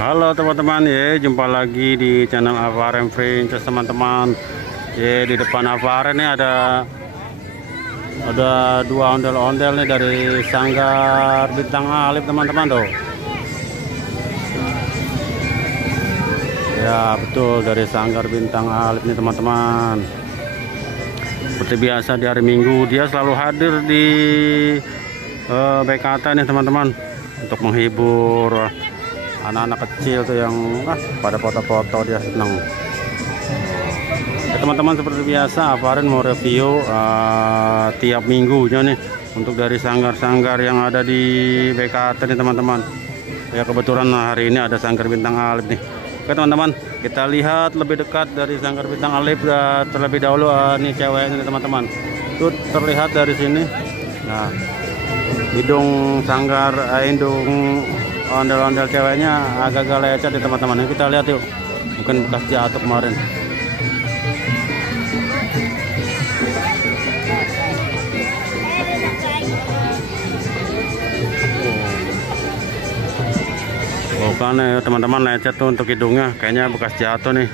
Halo teman-teman, ya jumpa lagi di channel Alfarem Princess teman-teman. Ya di depan Alfarem ini ada dua ondel-ondel nih dari Sanggar Bintang Alif teman-teman tuh. Ya betul, dari Sanggar Bintang Alif nih teman-teman. Seperti biasa di hari Minggu dia selalu hadir di BKT nih teman-teman untuk menghibur anak-anak kecil tuh yang pada foto-foto, dia senang. Ya, teman-teman, seperti biasa Alfarem mau review tiap minggunya nih untuk dari sanggar-sanggar yang ada di BKT nih teman-teman. Ya kebetulan hari ini ada Sanggar Bintang Alif nih. Oke teman-teman, kita lihat lebih dekat dari Sanggar Bintang Alif terlebih dahulu. Nih ceweknya nih teman-teman, tuh terlihat dari sini. Nah, hidung ondel-ondel ceweknya agak-agak lecet ya teman-teman. Kita lihat yuk, mungkin bekas jatuh kemarin. Bukan ya teman-teman, lecet tuh untuk hidungnya, kayaknya bekas jatuh nih.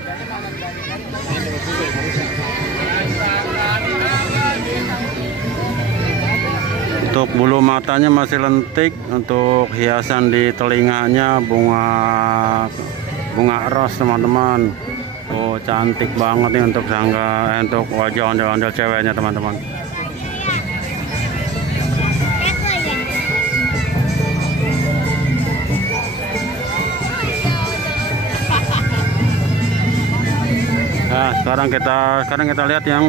Untuk bulu matanya masih lentik, untuk hiasan di telinganya bunga ros teman-teman. Oh cantik banget nih untuk untuk wajah ondel-ondel ceweknya teman-teman. Nah sekarang kita lihat yang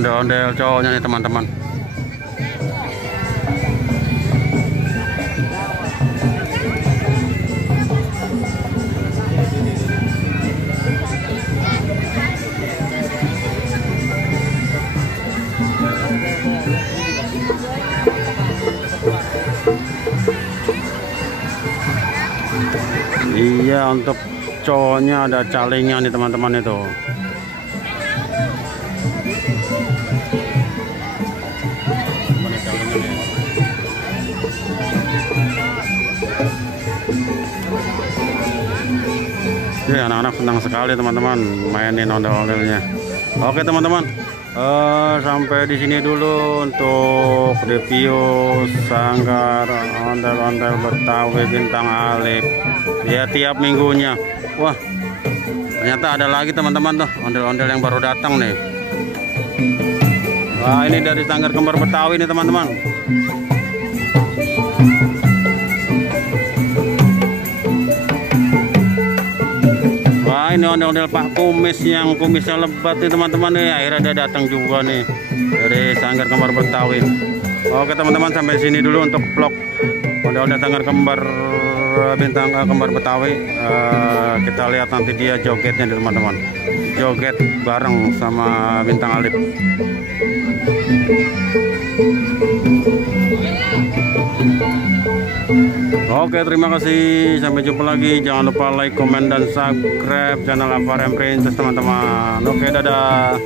ondel-ondel cowoknya nih teman-teman. Iya, untuk cowoknya ada calingnya nih teman-teman itu. Ya, anak-anak senang sekali teman-teman mainin ondel-ondelnya. Oke teman-teman, sampai di sini dulu untuk review Sanggar ondel-ondel Betawi Bintang Alif. Ya tiap minggunya. Wah, ternyata ada lagi teman-teman tuh ondel-ondel yang baru datang nih. Wah, ini dari Sanggar Kembar Betawi nih teman-teman. Wah, ini ondel-ondel Pak Kumis yang kumisnya lebat nih teman-teman nih. Akhirnya dia datang juga nih dari Sanggar Kembar Betawi. Oke teman-teman, sampai sini dulu untuk vlog ondel-ondel Sanggar Kembar Bintang Kembar Betawi. Kita lihat nanti dia jogetnya nih teman-teman, joget bareng sama Bintang Alif. Oke, terima kasih, sampai jumpa lagi. Jangan lupa like, komen, dan subscribe channel Alfarem Princess teman-teman. Oke, dadah.